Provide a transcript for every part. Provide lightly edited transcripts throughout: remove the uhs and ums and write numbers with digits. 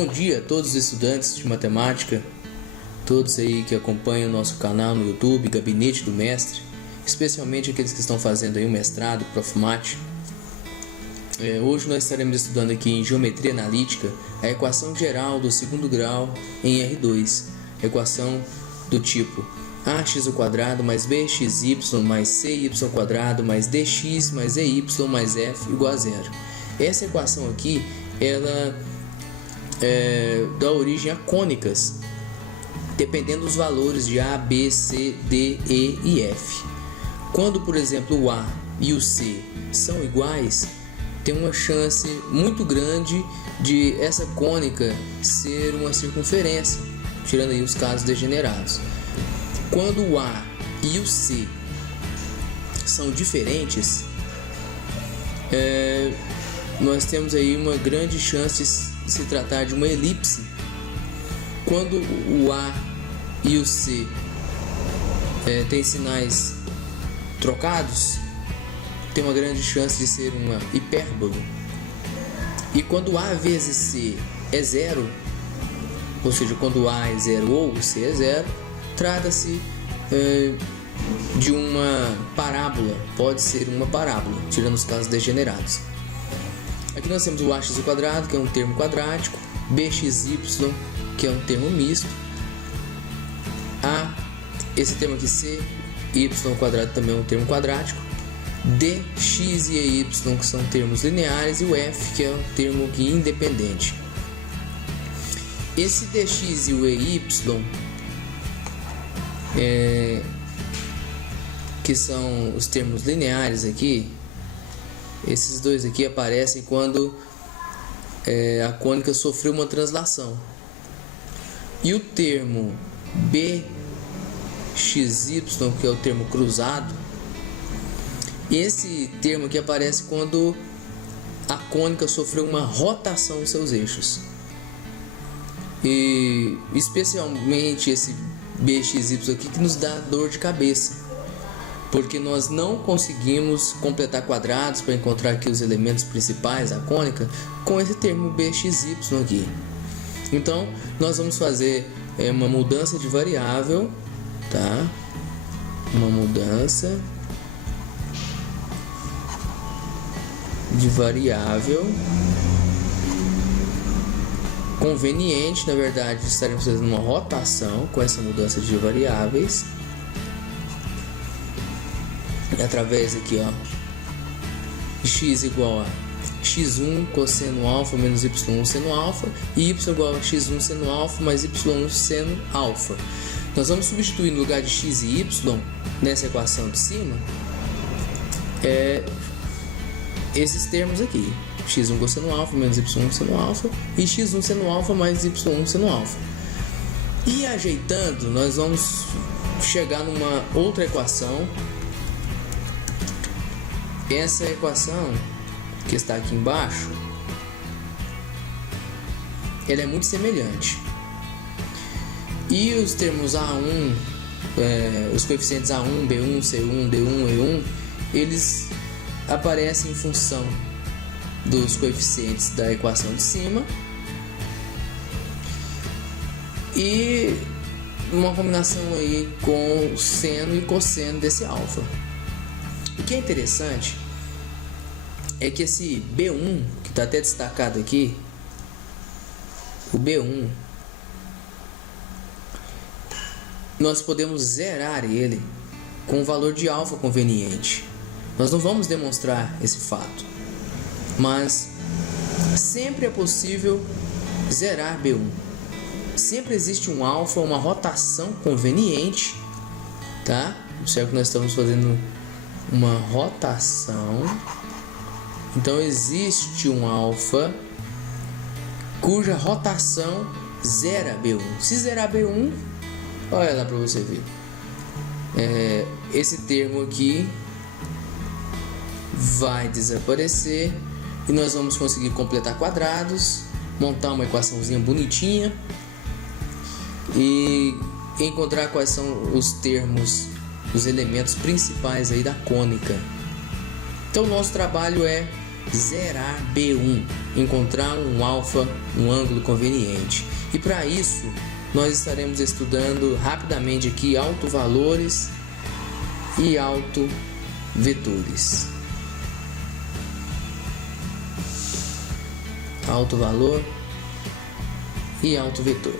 Bom dia a todos os estudantes de matemática, todos aí que acompanham o nosso canal no YouTube, Gabinete do Mestre, especialmente aqueles que estão fazendo aí o mestrado, Profmat. Hoje nós estaremos estudando aqui em Geometria Analítica a equação geral do segundo grau em R2, equação do tipo ax² mais bxy mais cy² mais dx mais ey mais f igual a zero. Essa equação aqui, ela dá origem a cônicas, dependendo dos valores de A, B, C, D, E e F. Quando, por exemplo, o A e o C são iguais, tem uma chance muito grande de essa cônica ser uma circunferência, tirando aí os casos degenerados. Quando o A e o C são diferentes, nós temos aí uma grande chance de se tratar de uma elipse. Quando o A e o C têm sinais trocados, tem uma grande chance de ser uma hipérbole. E quando A vezes C é zero, ou seja, quando A é zero ou o C é zero, trata-se de uma parábola, pode ser uma parábola, tirando os casos degenerados. Aqui nós temos o ax², que é um termo quadrático, bxy, que é um termo misto, esse termo aqui c, y² também é um termo quadrático, dx e ey, que são termos lineares, e o f, que é um termo aqui independente. Esse dx e o ey, que são os termos lineares aqui, esses dois aqui aparecem quando a cônica sofreu uma translação. E o termo bxy, que é o termo cruzado, esse termo aqui aparece quando a cônica sofreu uma rotação nos seus eixos. E especialmente esse bxy aqui que nos dá dor de cabeça, porque nós não conseguimos completar quadrados para encontrar aqui os elementos principais da cônica com esse termo bxy aqui. Então nós vamos fazer uma mudança de variável, tá? Uma mudança de variável conveniente. Na verdade, estaremos fazendo uma rotação com essa mudança de variáveis, através aqui, ó, x igual a x1 cosseno alfa menos y1 seno alfa, e y igual a x1 seno alfa mais y1 seno alfa. Nós vamos substituir no lugar de x e y nessa equação de cima esses termos aqui, x1 cosseno alfa menos y1 seno alfa e x1 seno alfa mais y1 seno alfa. E ajeitando, nós vamos chegar numa outra equação. Essa equação que está aqui embaixo, ela é muito semelhante. E os termos A1, os coeficientes A1, B1, C1, D1, E1, eles aparecem em função dos coeficientes da equação de cima e uma combinação aí com seno e cosseno desse alfa. O que é interessante é que esse B1, que está até destacado aqui, o B1, nós podemos zerar ele com um valor de alfa conveniente. Nós não vamos demonstrar esse fato, mas sempre é possível zerar B1. Sempre existe um alfa, uma rotação conveniente, tá? Observe que nós estamos fazendo uma rotação, então existe um alfa cuja rotação zera B1. Se zerar B1, olha lá para você ver, esse termo aqui vai desaparecer e nós vamos conseguir completar quadrados, montar uma equaçãozinha bonitinha e encontrar quais são os termos, os elementos principais aí da cônica. Então o nosso trabalho é zerar B1, encontrar um alfa, um ângulo conveniente. E para isso, nós estaremos estudando rapidamente aqui autovalores e autovetores. Autovalor e autovetor.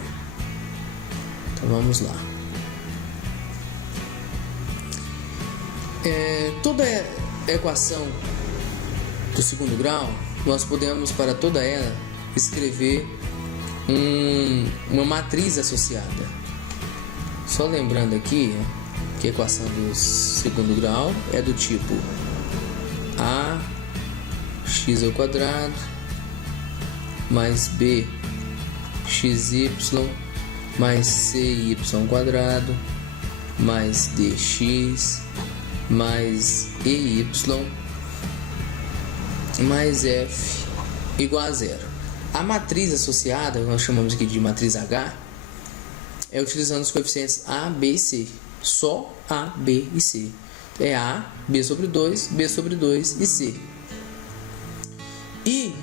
Então vamos lá. Toda equação do segundo grau, nós podemos, para toda ela, escrever uma matriz associada. Só lembrando aqui que a equação do segundo grau é do tipo ax² mais bxy mais cy² mais dx mais ey mais f igual a zero. A matriz associada, nós chamamos aqui de matriz H, é utilizando os coeficientes A, B e C. Só A, B e C. É A, B sobre 2, B sobre 2 e C. E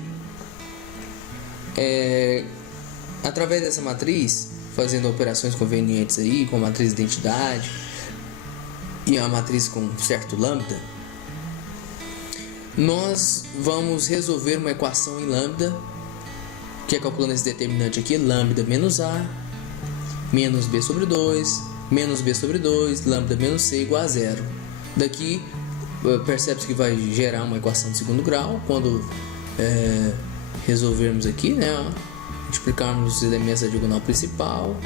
através dessa matriz, fazendo operações convenientes aí, com a matriz de identidade e a matriz com certo lambda, nós vamos resolver uma equação em lambda, que é calculando esse determinante aqui, lambda menos A, menos B sobre 2, menos B sobre 2, lambda menos C igual a zero. Daqui, percebe-se que vai gerar uma equação de segundo grau, quando resolvermos aqui, né? Multiplicarmos os elementos da diagonal principal,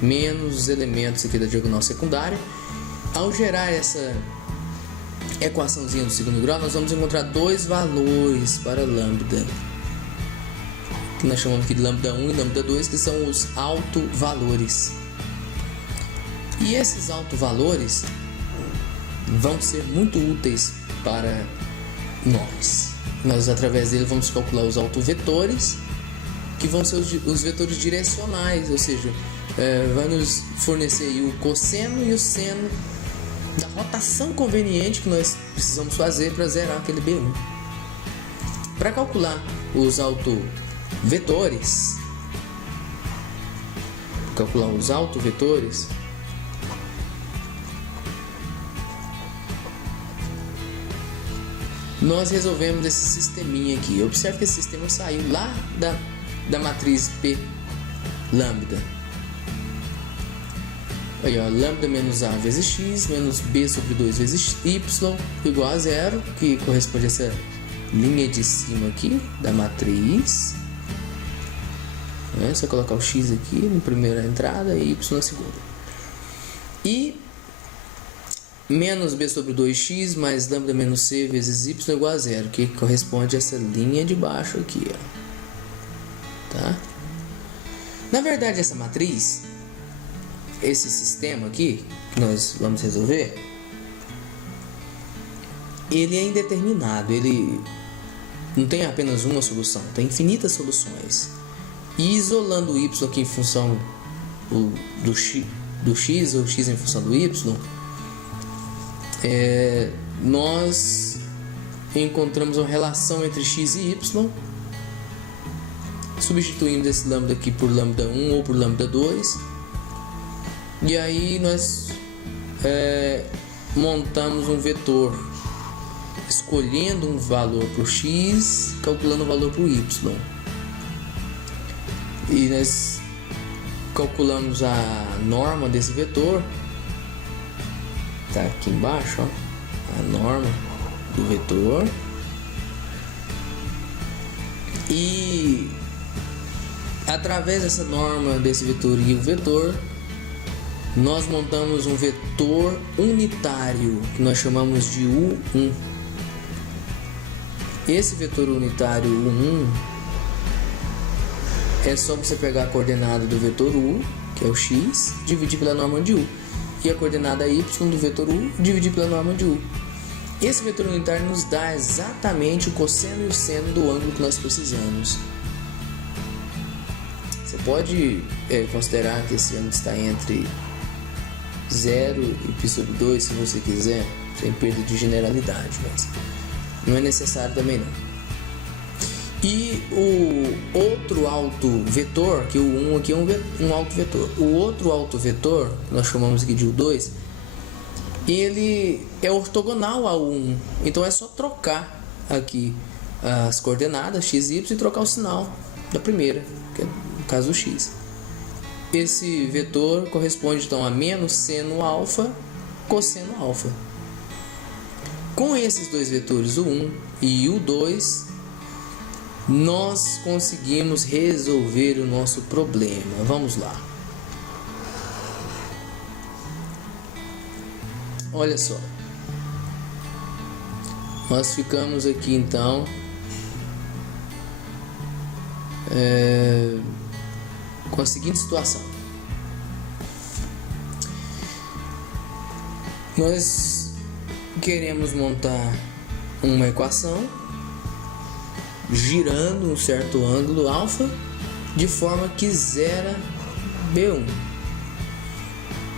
menos os elementos aqui da diagonal secundária. Ao gerar essa equaçãozinha do segundo grau, nós vamos encontrar dois valores para lambda, que nós chamamos aqui de lambda 1 e lambda 2, que são os autovalores. E esses autovalores vão ser muito úteis para nós. Nós, através dele, vamos calcular os autovetores, que vão ser os vetores direcionais, ou seja, vai nos fornecer aí o cosseno e o seno da rotação conveniente que nós precisamos fazer para zerar aquele B1. Para calcular os autovetores, nós resolvemos esse sisteminha aqui. Observe que esse sistema saiu lá da matriz P lambda. Aí, ó, lambda menos A vezes x menos B sobre 2 vezes y igual a zero, que corresponde a essa linha de cima aqui da matriz. Só colocar o x aqui na primeira entrada e y na segunda. E menos B sobre 2x mais lambda menos C vezes y igual a zero, que corresponde a essa linha de baixo aqui, ó. Tá? Na verdade, essa matriz, esse sistema aqui que nós vamos resolver, ele é indeterminado, ele não tem apenas uma solução, tem infinitas soluções. E isolando o y aqui em função do x ou x em função do y, nós encontramos uma relação entre x e y, substituindo esse lambda aqui por lambda 1 ou por lambda 2, e aí nós montamos um vetor escolhendo um valor para o x, calculando o valor para o y, e nós calculamos a norma desse vetor. Tá aqui embaixo, ó, a norma do vetor, e através dessa norma desse vetor e o vetor, nós montamos um vetor unitário que nós chamamos de U1. Esse vetor unitário U1 é só você pegar a coordenada do vetor U, que é o x, dividir pela norma de U, e a coordenada y do vetor U, dividir pela norma de U. Esse vetor unitário nos dá exatamente o cosseno e o seno do ângulo que nós precisamos. Você pode considerar que esse ângulo está entre 0 e π sobre 2, se você quiser, sem perda de generalidade, mas não é necessário também não. E o outro autovetor, que o 1 aqui é um autovetor. O outro autovetor, nós chamamos aqui de U2, ele é ortogonal ao 1. Então é só trocar aqui as coordenadas x e y e trocar o sinal da primeira, que é no caso o x. Esse vetor corresponde então a menos seno alfa cosseno alfa. Com esses dois vetores, o 1 e o 2, nós conseguimos resolver o nosso problema. Vamos lá. Olha só. Nós ficamos aqui então com a seguinte situação. Nós queremos montar uma equação girando um certo ângulo alfa de forma que zera B1.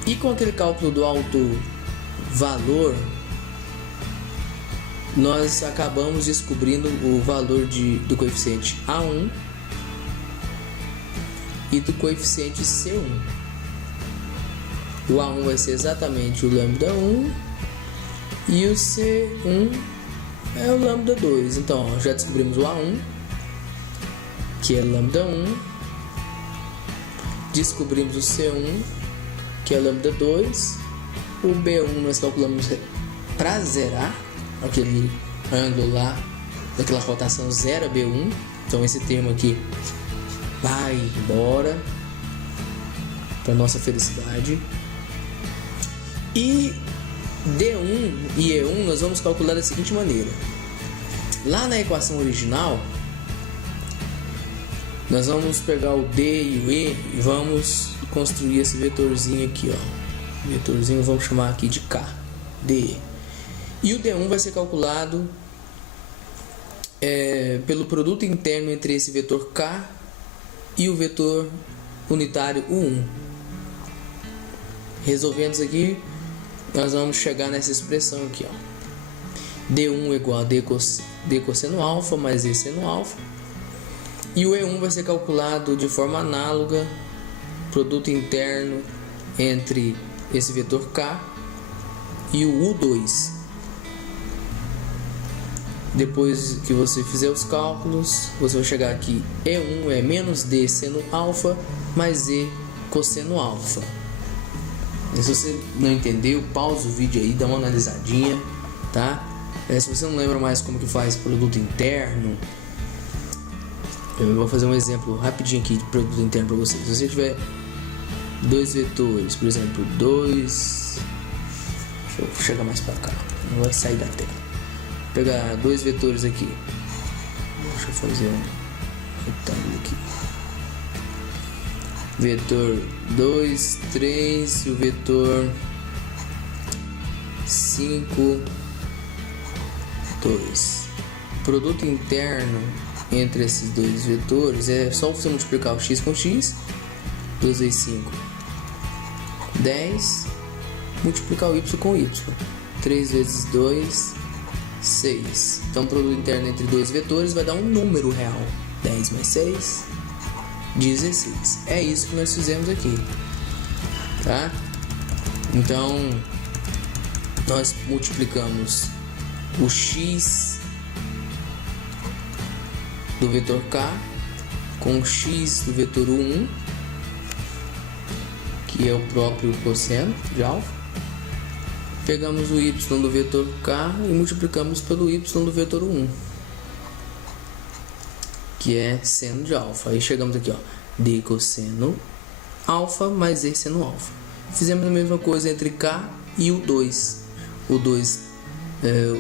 E com aquele cálculo do alto valor, nós acabamos descobrindo o valor do coeficiente A1 e do coeficiente C1. O A1 vai ser exatamente o lambda 1 e o C1 é o lambda 2. Então, ó, já descobrimos o A1, que é lambda 1. Descobrimos o C1, que é lambda 2. O B1 nós calculamos para zerar aquele ângulo lá, daquela rotação zero B1. Então esse termo aqui vai embora, para nossa felicidade. E D1 e E1 nós vamos calcular da seguinte maneira. Lá na equação original, nós vamos pegar o D e o E e vamos construir esse vetorzinho aqui, ó. Vetorzinho vamos chamar aqui de K, DE. E o D1 vai ser calculado pelo produto interno entre esse vetor K e o vetor unitário U1. Resolvendo isso aqui, nós vamos chegar nessa expressão aqui, ó. D1 é igual a D cosseno alfa mais E seno alfa. E o E1 vai ser calculado de forma análoga, produto interno entre esse vetor K e o U2. Depois que você fizer os cálculos, você vai chegar aqui. E1 é menos D seno alfa mais E cosseno alfa. E se você não entendeu, pausa o vídeo aí, dá uma analisadinha, tá? Se você não lembra mais como que faz produto interno, eu vou fazer um exemplo rapidinho aqui de produto interno para vocês. Se você tiver dois vetores, por exemplo, deixa eu chegar mais para cá, não vai sair da tela. Vou pegar dois vetores aqui. Deixa eu fazer um retângulo aqui. Vetor 2, 3 e o vetor 5, 2. Produto interno entre esses dois vetores é só você multiplicar o x com x. 2 vezes 5, 10. Multiplicar o y com y. 3 vezes 2, 6. Então o produto interno entre dois vetores vai dar um número real. 10 mais 6, 16. É isso que nós fizemos aqui, tá? Então nós multiplicamos o x do vetor K com o x do vetor U1, que é o próprio cosseno de alfa. Pegamos o y do vetor K e multiplicamos pelo y do vetor U1, que é seno de alfa. Aí chegamos aqui, ó, D cosseno alfa mais E seno alfa. Fizemos a mesma coisa entre K e o 2. O 2,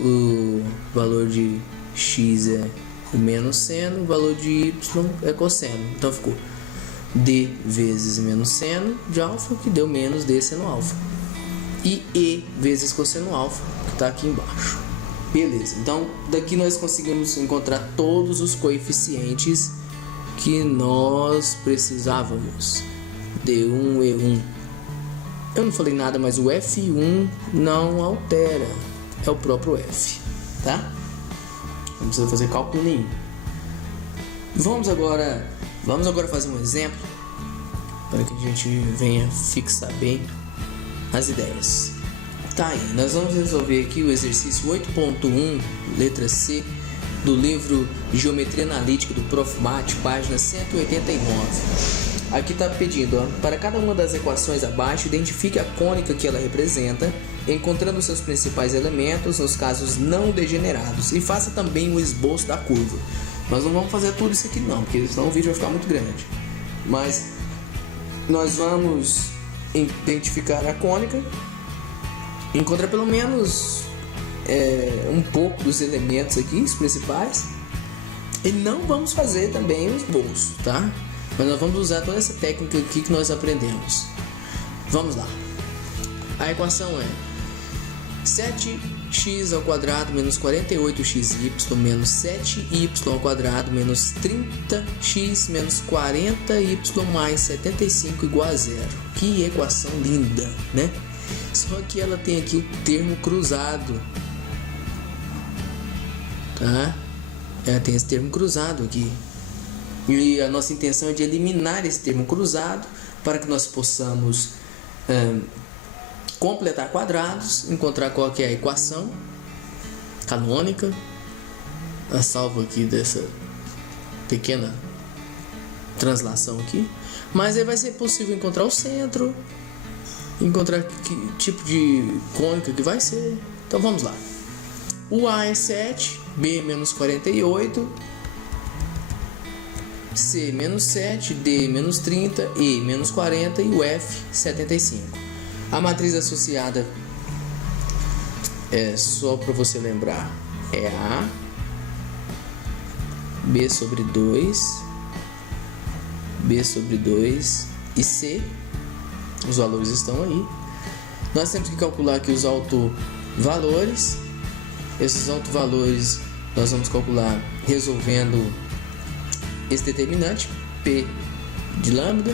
o valor de x é o menos seno, o valor de y é cosseno. Então ficou D vezes menos seno de alfa, que deu menos D seno alfa. E E vezes cosseno alfa, que está aqui embaixo. Beleza, então daqui nós conseguimos encontrar todos os coeficientes que nós precisávamos. D1, E1. Eu não falei nada, mas o F1 não altera. É o próprio F, tá? Não precisa fazer cálculo nenhum. Vamos agora fazer um exemplo para que a gente venha fixar bem as ideias. Tá aí, nós vamos resolver aqui o exercício 8.1, letra C, do livro Geometria Analítica do Prof. Mat, página 189. Aqui está pedindo, para cada uma das equações abaixo, identifique a cônica que ela representa, encontrando seus principais elementos nos casos não degenerados, e faça também o esboço da curva. Nós não vamos fazer tudo isso aqui não, porque senão o vídeo vai ficar muito grande. Mas nós vamos identificar a cônica, encontrar pelo menos um pouco dos elementos aqui, os principais, e não vamos fazer também o esboço, tá? Mas nós vamos usar toda essa técnica aqui que nós aprendemos. Vamos lá. A equação é 7x ao quadrado menos 48xy menos 7y ao quadrado menos 30x menos 40y mais 75 igual a zero. Que equação linda, né? Só que ela tem aqui o termo cruzado, tá? Ela tem esse termo cruzado aqui. E a nossa intenção é de eliminar esse termo cruzado para que nós possamos completar quadrados, encontrar qual que é a equação canônica, a salvo aqui dessa pequena translação aqui. Mas aí vai ser possível encontrar o centro, encontrar que tipo de cônica que vai ser. Então vamos lá. O A é 7, B menos 48, C menos 7, D menos 30, E menos 40 e o F 75. A matriz associada é só para você lembrar, é A, B sobre 2, B sobre 2 e C. Os valores estão aí. Nós temos que calcular aqui os autovalores. Esses autovalores nós vamos calcular resolvendo esse determinante P de lambda.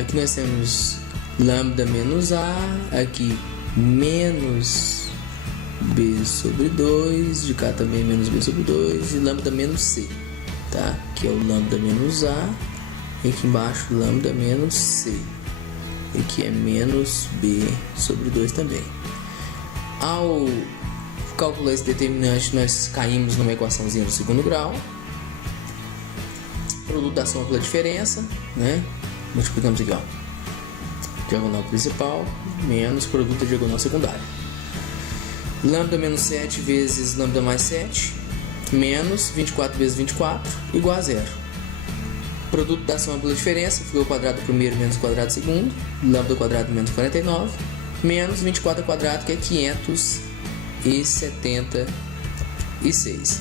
Aqui nós temos lambda menos A, aqui menos B sobre 2, de cá também menos B sobre 2 e lambda menos C, tá? Aqui é o lambda menos A, e aqui embaixo lambda menos C, e aqui é menos B sobre 2 também. Ao calcular esse determinante, nós caímos numa equaçãozinha do segundo grau, produto da soma pela diferença, né? Multiplicamos aqui, ó, diagonal principal menos produto da diagonal secundária. Lambda menos 7 vezes lambda mais 7 menos 24 vezes 24 igual a zero. Produto da soma pela diferença, ficou o quadrado primeiro menos o quadrado segundo, lambda ao quadrado menos 49 menos 24 ao quadrado, que é 576.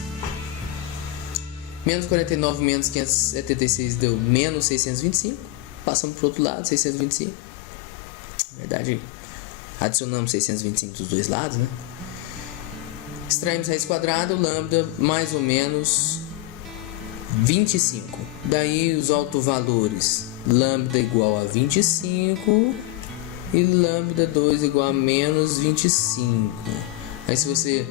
Menos 49 menos 576 deu menos 625. Passamos para o outro lado, 625. Na verdade, adicionamos 625 dos dois lados, né? Extraímos raiz quadrada, lambda mais ou menos 25. Daí os autovalores, lambda igual a 25 e lambda 2 igual a menos 25. Aí se você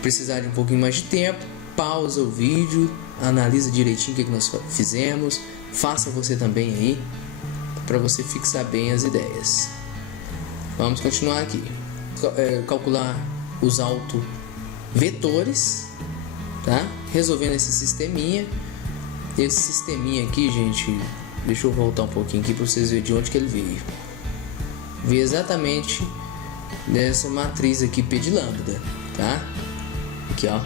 precisar de um pouquinho mais de tempo, pausa o vídeo, analisa direitinho o que nós fizemos, faça você também aí, para você fixar bem as ideias. Vamos continuar aqui. Calcular os autovetores, tá? Resolvendo esse sisteminha. Esse sisteminha aqui, gente, deixa eu voltar um pouquinho aqui para vocês verem de onde que ele veio. Veio exatamente dessa matriz aqui P de lambda, tá? Aqui, ó,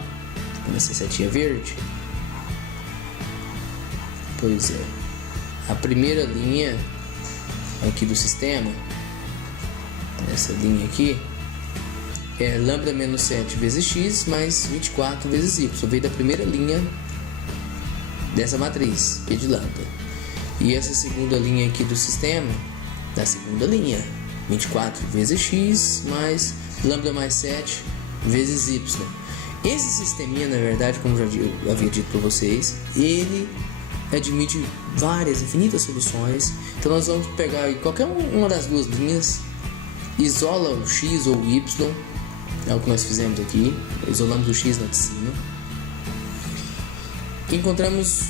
essa setinha verde. Pois é, a primeira linha aqui do sistema, essa linha aqui, é lambda menos 7 vezes x mais 24 vezes y. Veio da primeira linha dessa matriz P de lambda. E essa segunda linha aqui do sistema, da segunda linha, 24 vezes x mais lambda mais 7 vezes y. Esse sisteminha, na verdade, como eu havia dito para vocês, ele admite várias, infinitas soluções. Então nós vamos pegar qualquer uma das duas linhas, isola o x ou o y, é o que nós fizemos aqui, isolamos o x na de cima, encontramos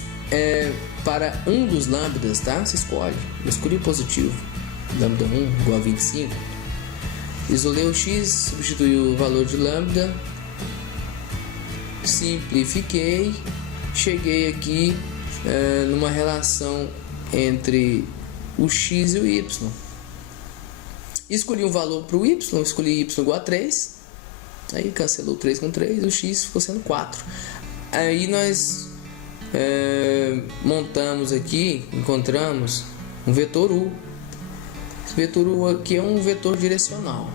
para um dos lambdas, tá? Você escolhe. Eu escolhi o positivo, lambda 1 igual a 25. Isolei o x, substituí o valor de lambda, simplifiquei, cheguei aqui numa relação entre o x e o y. Escolhi um valor para o y, escolhi y igual a 3. Aí cancelou 3 com 3, o x ficou sendo 4. Aí nós montamos aqui, encontramos um vetor u. Esse vetor u aqui é um vetor direcional.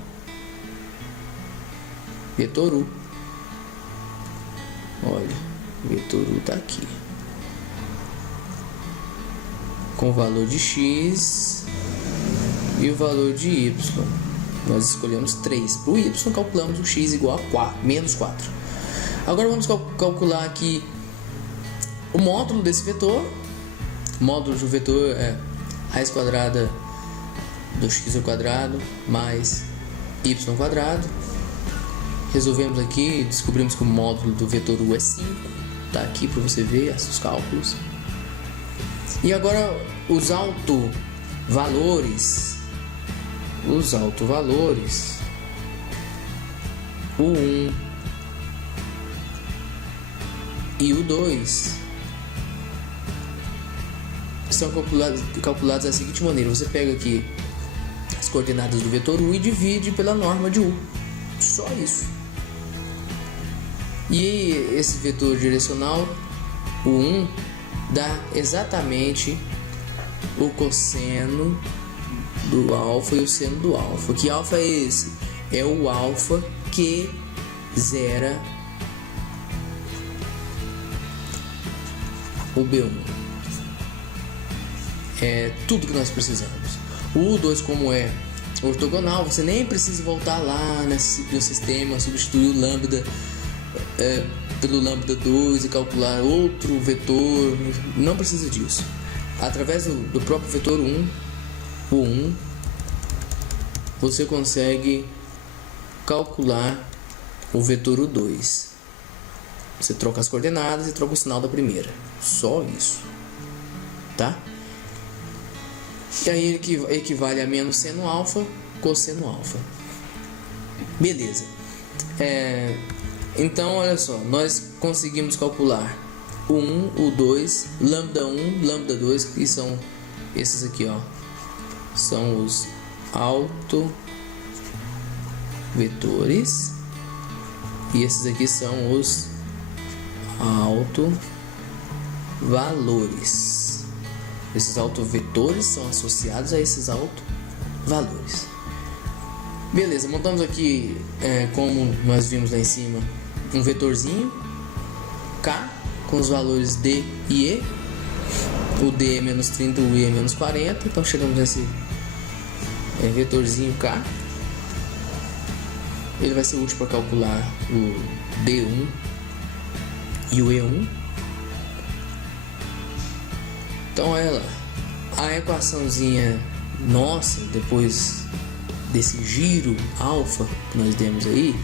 Vetor u. Olha, o vetor u está aqui. Com o valor de x e o valor de y. Nós escolhemos 3 para o y, calculamos o x igual a 4, menos 4. Agora vamos calcular aqui o módulo desse vetor. O módulo do vetor é raiz quadrada do x ao quadrado mais y ao quadrado. Resolvemos aqui, descobrimos que o módulo do vetor u é 5. Está aqui para você ver os cálculos. E agora os autovalores. O 1 e o 2 são calculados da seguinte maneira: você pega aqui as coordenadas do vetor u e divide pela norma de u. Só isso. E esse vetor direcional, o 1, dá exatamente o cosseno do alfa e o seno do alfa. Que alfa é esse? É o alfa que zera o B1. É tudo que nós precisamos. O U2, como é ortogonal, você nem precisa voltar lá no sistema, substituir o lambda pelo lambda 2 e calcular outro vetor. Não precisa disso. Através do próprio vetor 1, o 1, você consegue calcular o vetor U2. Você troca as coordenadas e troca o sinal da primeira. Só isso. Tá? E aí equivale a menos seno alfa, cosseno alfa. Beleza. Então, olha só. Nós conseguimos calcular o 1, o 2, lambda 1, lambda 2, que são esses aqui, ó. São os autovetores. E esses aqui são os autovalores. Esses autovetores são associados a esses autovalores. Beleza, montamos aqui, como nós vimos lá em cima, um vetorzinho K com os valores D e E. O D é menos 30, o E é menos 40. Então chegamos nesse vetorzinho K. Ele vai ser útil para calcular o D1 e o E1. Então olha lá, a equaçãozinha nossa, depois desse giro alfa que nós demos aí,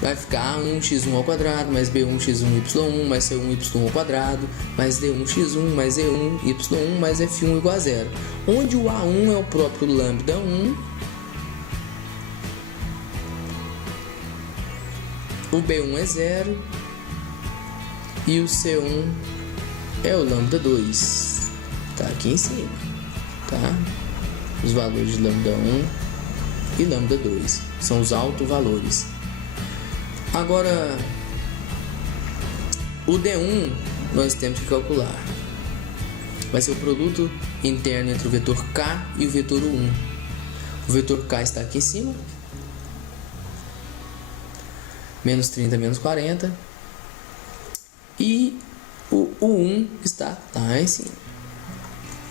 vai ficar A1x1 ao quadrado mais B1x1y1 mais C1y ao quadrado mais D1x1 mais E1y1 mais F1 igual a zero, onde o A1 é o próprio lambda 1, o B1 é zero e o C1 é o lambda 2. Tá aqui em cima, tá? Os valores de lambda 1 e lambda 2 são os autovalores. Agora, o D1 nós temos que calcular. Vai ser o produto interno entre o vetor K e o vetor U1. O vetor K está aqui em cima. Menos 30, menos 40. E o U1 está lá em cima,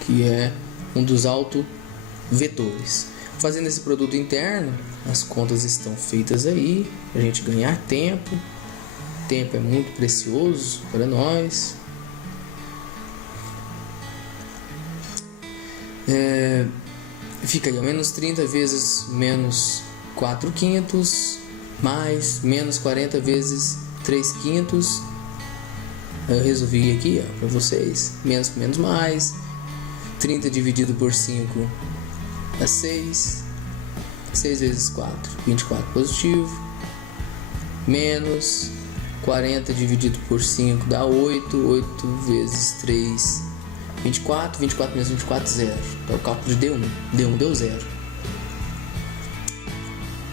que é um dos autovetores. Fazendo esse produto interno, as contas estão feitas aí, para a gente ganhar tempo. Tempo é muito precioso para nós. Fica aí, menos 30 vezes menos 4/5 mais menos 40 vezes 3/5 Eu resolvi aqui, ó, para vocês. Menos com menos mais. 30 dividido por 5 é 6. 6 vezes 4, 24 positivo. Menos 40 dividido por 5 dá 8. 8 vezes 3, 24. 24 menos 24, 0. É o cálculo de D1. D1 deu 0.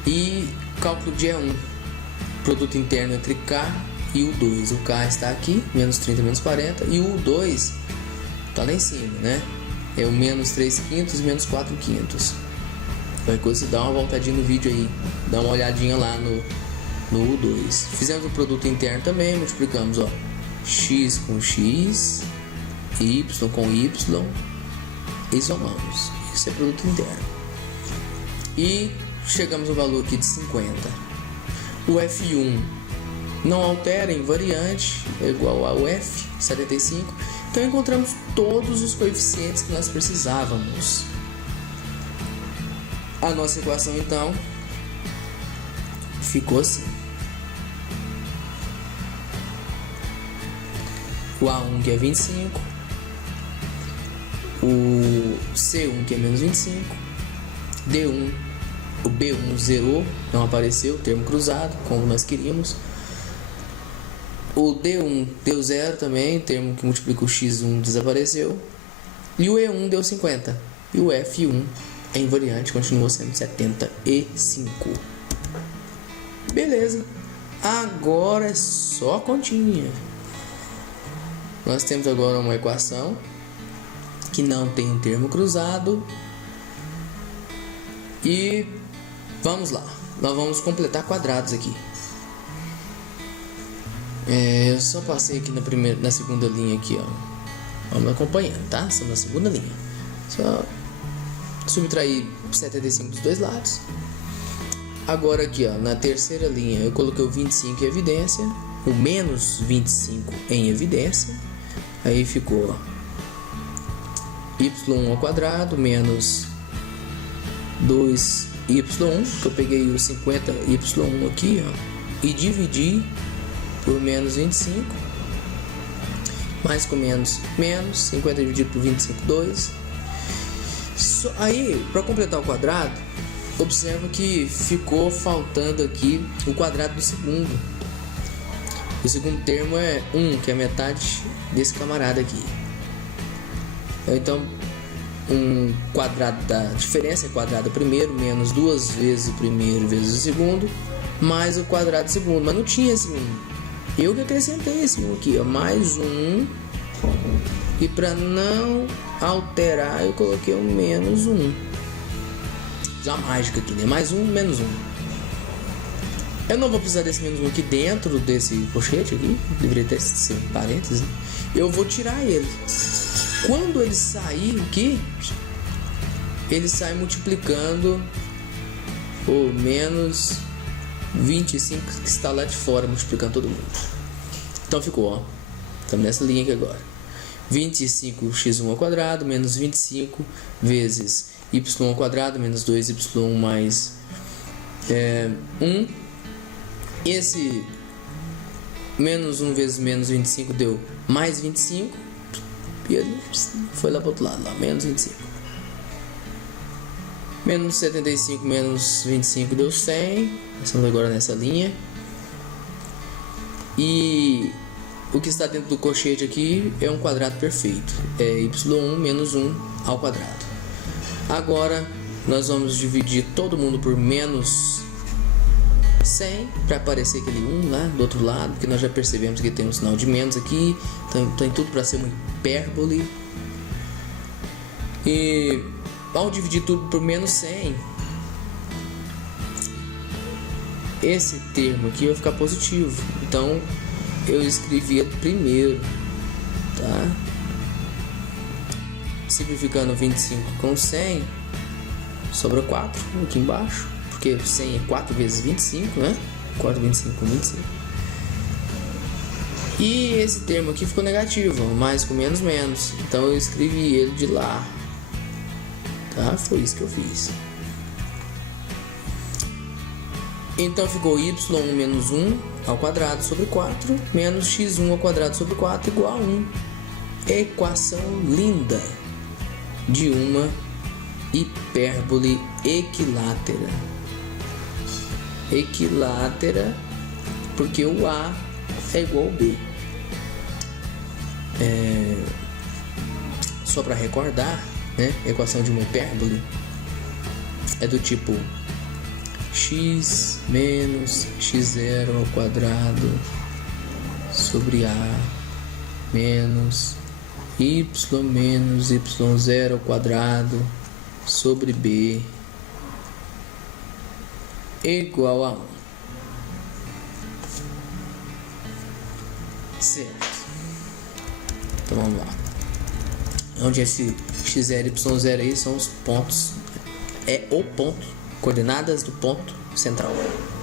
E cálculo de E1. Produto interno entre K e o 2. O K está aqui, menos 30 menos 40. E o 2 está lá em cima, né? É o menos 3 quintos menos 4 quintos. Qualquer coisa, você dá uma voltadinha no vídeo aí. Dá uma olhadinha lá no U2. Fizemos o produto interno também. Multiplicamos, ó, x com x, y com y. E somamos. Isso é produto interno. E chegamos ao valor aqui de 50. O F1 não altera, invariante, é igual ao F, 75. Então encontramos todos os coeficientes que nós precisávamos. A nossa equação então ficou assim. O A1 que é 25, o C1 que é menos 25, D1, o B1 zerou, não apareceu, termo cruzado, como nós queríamos. O D1 deu 0 também, termo que multiplica o x1 desapareceu. E o E1 deu 50. E o F1 é invariante, continuou sendo 75. Beleza. Agora é só continha. Nós temos agora uma equação que não tem um termo cruzado. E vamos lá. Nós vamos completar quadrados aqui. Eu só passei aqui na segunda linha aqui, ó. Vamos acompanhando, tá? Estamos na segunda linha. Só subtrair 75 dos dois lados. Agora aqui, ó, na terceira linha eu coloquei o 25 em evidência, o menos 25 em evidência. Aí ficou, ó, y ao quadrado menos 2y1, que eu peguei o 50y1 aqui, ó, e dividi por menos 25, mais com menos, 50 dividido por 25, 2. Aí, para completar o quadrado, observa que ficou faltando aqui o quadrado do segundo. O segundo termo é 1, que é a metade desse camarada aqui. Então, um quadrado da diferença é quadrado primeiro, menos 2 vezes o primeiro vezes o segundo, mais o quadrado do segundo. Mas não tinha esse 1. Eu que acrescentei esse 1 aqui, ó, mais 1. E para não alterar, eu coloquei o menos 1. Fiz uma mágica aqui, né? Mais 1, menos 1. Eu não vou precisar desse menos 1 aqui dentro desse colchete aqui. Deveria ter sido um parênteses. Eu vou tirar ele. Quando ele sair aqui, ele sai multiplicando o menos 25 que está lá de fora, multiplicando todo mundo. Então ficou, ó. Estamos nessa linha aqui agora. 25x1 ao quadrado menos 25 vezes y ao quadrado menos 2y mais 1. Esse menos 1 vezes menos 25 deu mais 25. E ele foi lá para o outro lado, lá, menos 25. Menos 75 menos 25 deu 100. Estamos agora nessa linha. E o que está dentro do colchete aqui é um quadrado perfeito. É y1 menos 1 ao quadrado. Agora nós vamos dividir todo mundo por menos 100 para aparecer aquele 1 lá do outro lado, porque nós já percebemos que tem um sinal de menos aqui. Então tem tudo para ser uma hipérbole. E ao dividir tudo por menos 100, esse termo aqui vai ficar positivo. Então eu escrevi ele primeiro, tá? Simplificando 25 com 100, sobra 4 aqui embaixo, porque 100 é 4 vezes 25, né? 4 vezes 25 com 25. E esse termo aqui ficou negativo, mais com menos, menos. Então eu escrevi ele de lá, tá? Foi isso que eu fiz. Então ficou y1 menos 1 ao quadrado sobre 4 menos x1 ao quadrado sobre 4 igual a 1. Equação linda de uma hipérbole equilátera. Equilátera porque o A é igual ao B. Só para recordar, né? A equação de uma hipérbole é do tipo x menos x0 ao quadrado sobre A menos y menos y0 ao quadrado sobre B igual a 1. Certo. Então vamos lá. Onde esse x0 e y0 aí são os pontos, é o ponto, coordenadas do ponto central,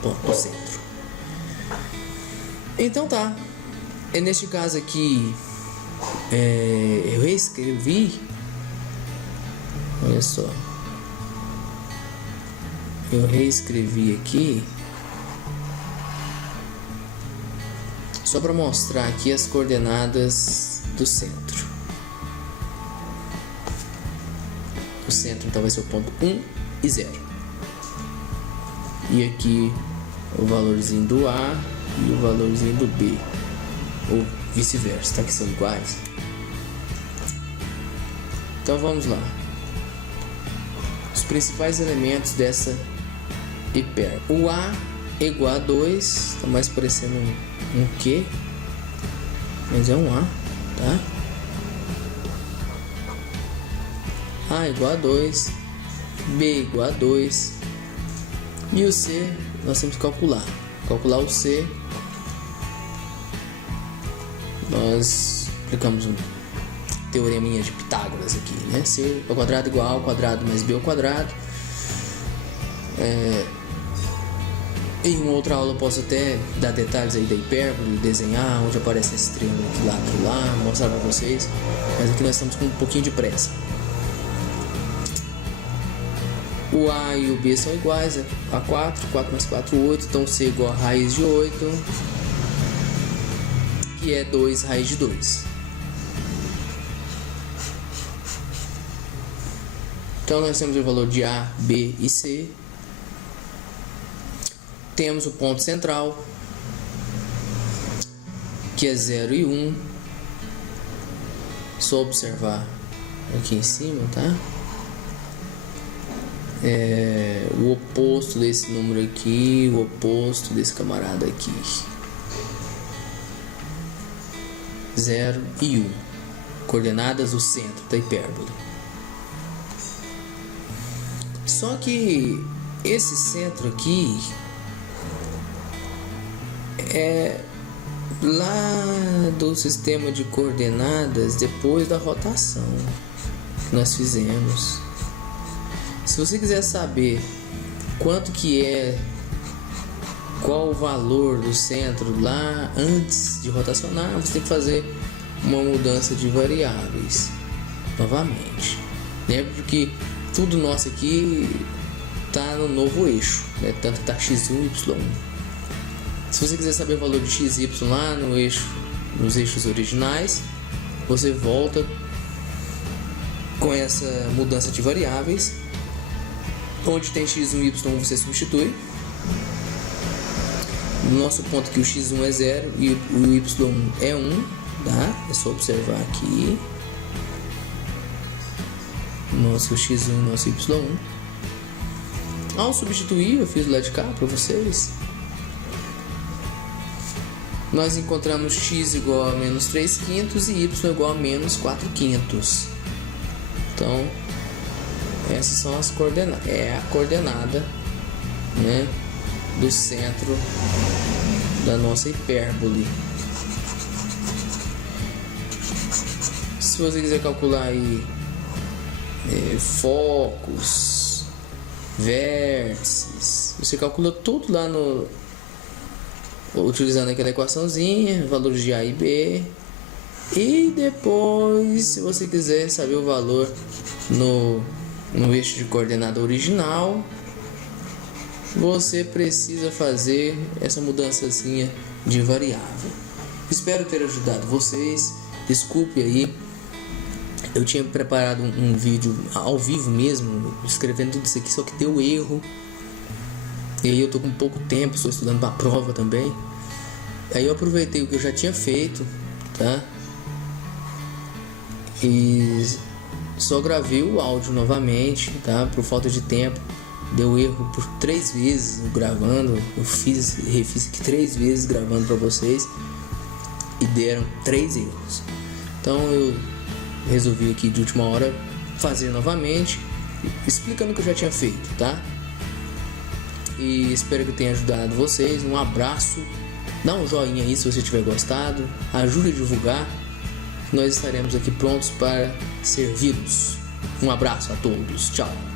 ponto do centro. Então tá. Neste caso aqui, eu reescrevi. Olha só. Eu reescrevi aqui só para mostrar aqui as coordenadas do centro. O centro então vai ser o ponto 1 e 0. E aqui o valorzinho do A e o valorzinho do B. Ou vice-versa, tá? Que são iguais. Então vamos lá. Os principais elementos dessa hipérbole. O A é igual a 2, tá mais parecendo um Q, mas é um A, tá? A igual a 2, B igual a 2, e o C nós temos que calcular. Calcular o C, nós aplicamos um teoreminha de Pitágoras aqui, né? C ao quadrado igual a ao quadrado mais B ao quadrado. Em uma outra aula eu posso até dar detalhes aí da hipérbole, desenhar onde aparece esse triângulo aqui lá, mostrar para vocês. Mas aqui nós estamos com um pouquinho de pressa. O A e o B são iguais a 4, 4 mais 4, 8, então C igual a raiz de 8, que é 2 raiz de 2. Então nós temos o valor de A, B e C. Temos o ponto central, que é 0 e 1. Só observar aqui em cima, tá? O oposto desse número aqui, o oposto desse camarada aqui. 0 e 1. Coordenadas do centro da hipérbole. Só que esse centro aqui é lá do sistema de coordenadas depois da rotação que nós fizemos. Se você quiser saber quanto que é, qual o valor do centro lá antes de rotacionar, você tem que fazer uma mudança de variáveis novamente, né? Porque tudo nosso aqui está no novo eixo, né? Tanto está x1 e y1. Se você quiser saber o valor de x e y lá no eixo, nos eixos originais, você volta com essa mudança de variáveis. Onde tem x1 e y1 você substitui. No nosso ponto aqui o x1 é 0 e o y1 é 1, tá? É só observar aqui. Nosso x1 e nosso y1. Ao substituir, eu fiz lá de cá para vocês. Nós encontramos x igual a menos 3/5 e y igual a menos 4/5. Então, essas são as coordenadas. É a coordenada, né, do centro da nossa hipérbole. Se você quiser calcular aí focos, vértices, você calcula tudo lá no, utilizando aquela equaçãozinha, valores de A e B. E depois, se você quiser saber o valor no eixo de coordenada original, você precisa fazer essa mudançazinha de variável. Espero ter ajudado vocês. Desculpe aí, eu tinha preparado um vídeo ao vivo mesmo, escrevendo tudo isso aqui, só que deu erro. E aí eu tô com pouco tempo, estou estudando para a prova também. Aí eu aproveitei o que eu já tinha feito, tá? E só gravei o áudio novamente, tá? Por falta de tempo. Deu erro por 3 vezes gravando. Eu refiz aqui 3 vezes gravando para vocês e deram 3 erros. Então eu resolvi aqui de última hora fazer novamente, explicando o que eu já tinha feito, tá? E espero que eu tenha ajudado vocês. Um abraço, dá um joinha aí se você tiver gostado, ajude a divulgar. Nós estaremos aqui prontos para servi-los. Um abraço a todos, tchau.